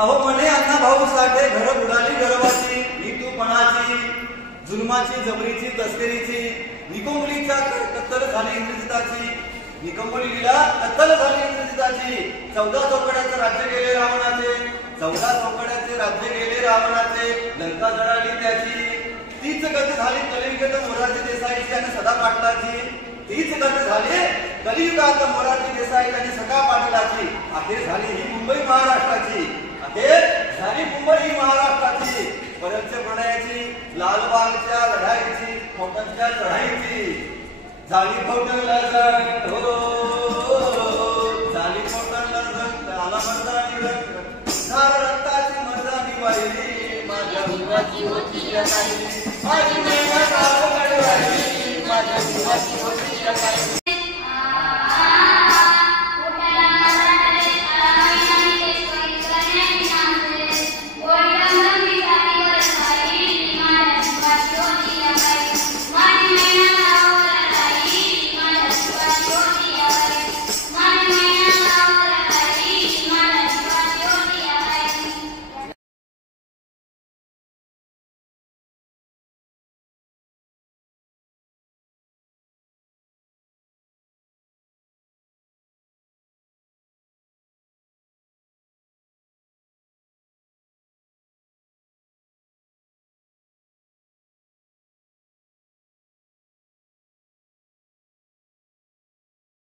अहो म्हणे अण्णा भाऊ साठे घर बुडाली गर्वाची ही तूपणाची जुलमाची जबरीची तस्करीची निकोंबलीचा कत्तल झाली इंद्रजिताची निकोंबलीला कत्तल झाली इंद्रजिताची 14 चौकड्याचं राज्य गेले रावणाचे 14 चौकड्याचे राज्य गेले रावणाचे लंका जळाली त्याची तीच गत झाली कलियुगात मोरारजी देसाईची आणि सदा पाटलाची तीच गत झाली कलियुगात मोरारजी देसाई आणि सदा पाटलाची अखेर झाली ही मुंबई महाराष्ट्राची अखेर झाली मुंबई ही महाराष्ट्राची परतच्या प्रणयाची लालबागच्या लढाईची फोटनच्या चढाईची झाली फोटनला जंग हो झाली फोटनला जंग आला मर्दानी रंग झार रक्ताची मर्दानी वाहिली माझ्या उन्हाची होती या काही माझी मेहनत आग लढवायली माझ्या उन्हाची होती या काही